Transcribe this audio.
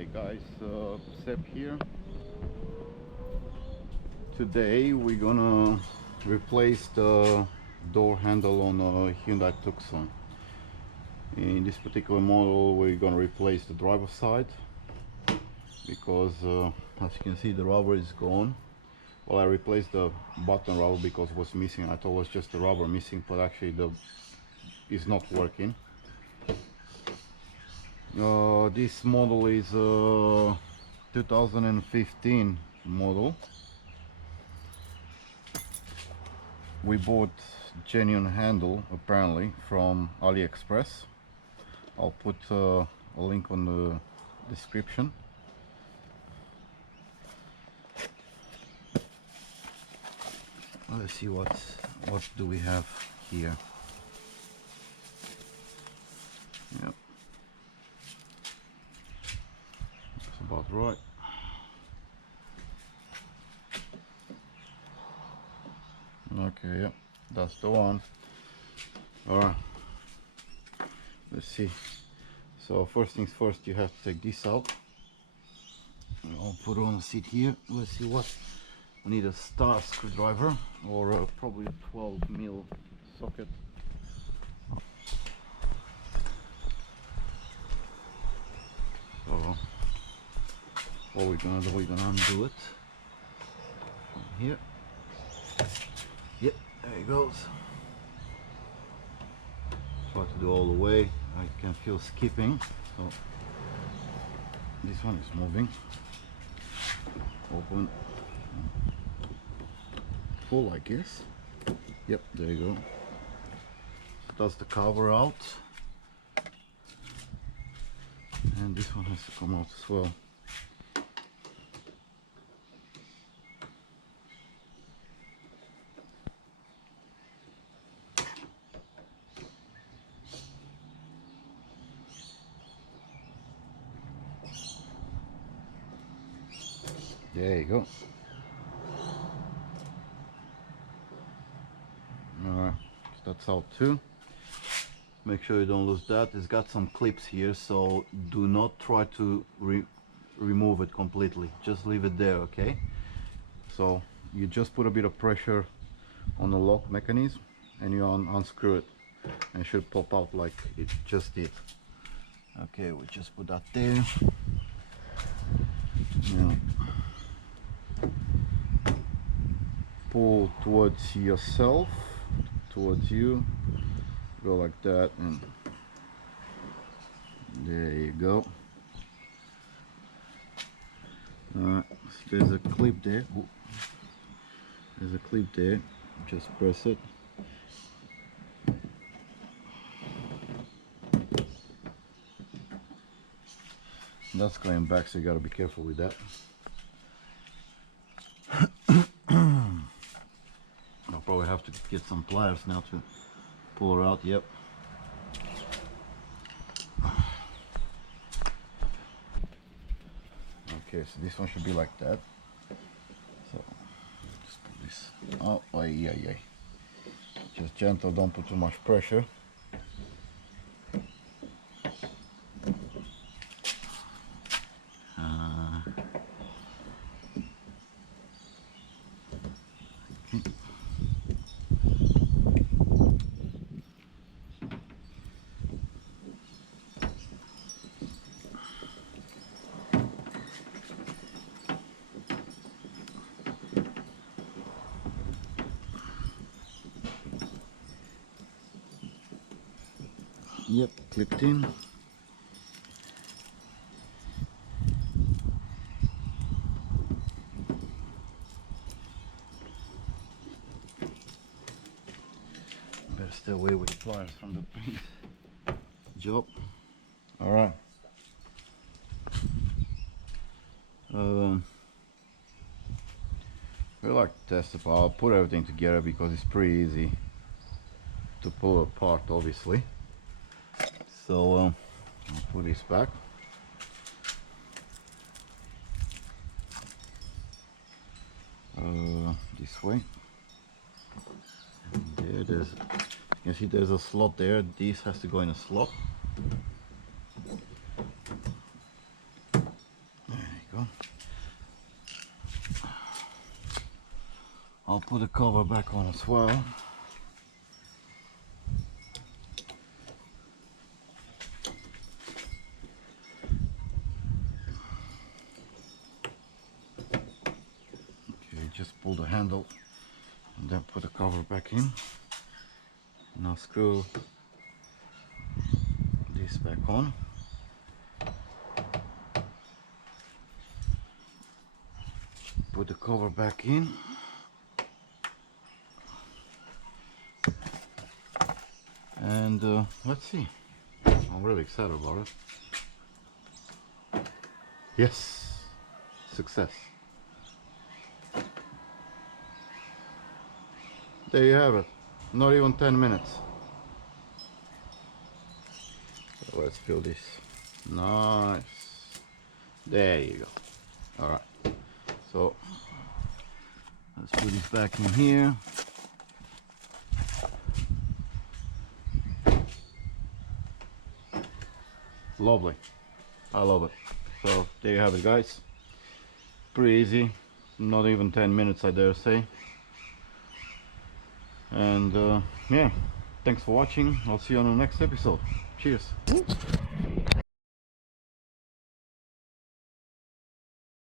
Hey guys, Seb here. Today we're gonna replace the door handle on a Hyundai Tucson. In this particular model we're gonna replace the driver's side because as you can see the rubber is gone. Well, I replaced the button rubber because it was missing. I thought it was just the rubber missing, but actually it's not working. This model is 2015 model. We bought genuine handle apparently from AliExpress. I'll put a link on the description. Let's see what do we have here. Yep, that's about right. Okay, yep, that's the one. Alright, let's see. So first things first, you have to take this out. I'll put it on the seat here. Let's see what we need: a star screwdriver or probably a 12mm socket. So what we're gonna do, we're gonna undo it from here. Yep, there it goes. Try to do all the way. I can feel skipping, so this one is moving. Open, pull, I guess. Yep, there you go. So that's the cover out, and this one has to come out as well. There you go. Alright, so that's out too. Make sure you don't lose that. It's got some clips here, so do not try to remove it completely. Just leave it there, okay? So you just put a bit of pressure on the lock mechanism and you unscrew it, and it should pop out like it just did. Okay, we just put that there. Now pull towards yourself, towards you, go like that, and there you go. So there's a clip there. Ooh. There's a clip there, just press it. That's going back, so you gotta be careful with that. I'll probably have to get some pliers now to pull her out. Yep. Okay, so this one should be like that. So just put this out. Oh, yeah. Just gentle, don't put too much pressure. Yep, clipped in. Better stay away with the pliers from the paint job. All right. We like to test it. I'll put everything together because it's pretty easy to pull apart, obviously. So I'll put this back. This way. And there's, you can see there's a slot there. This has to go in a slot. go. I'll put the cover back on as well. Okay, just pull the handle and then put the cover back in. Now screw this back on. Put the cover back in. And let's see. I'm really excited about it. Yes, success. There you have it. Not even 10 minutes. So let's fill this. Nice. There you go. All right. So let's put this back in here. Lovely. I love it. So there you have it, guys. Pretty easy. Not even 10 minutes, I dare say. And yeah, thanks for watching. I'll see you on the next episode. Cheers.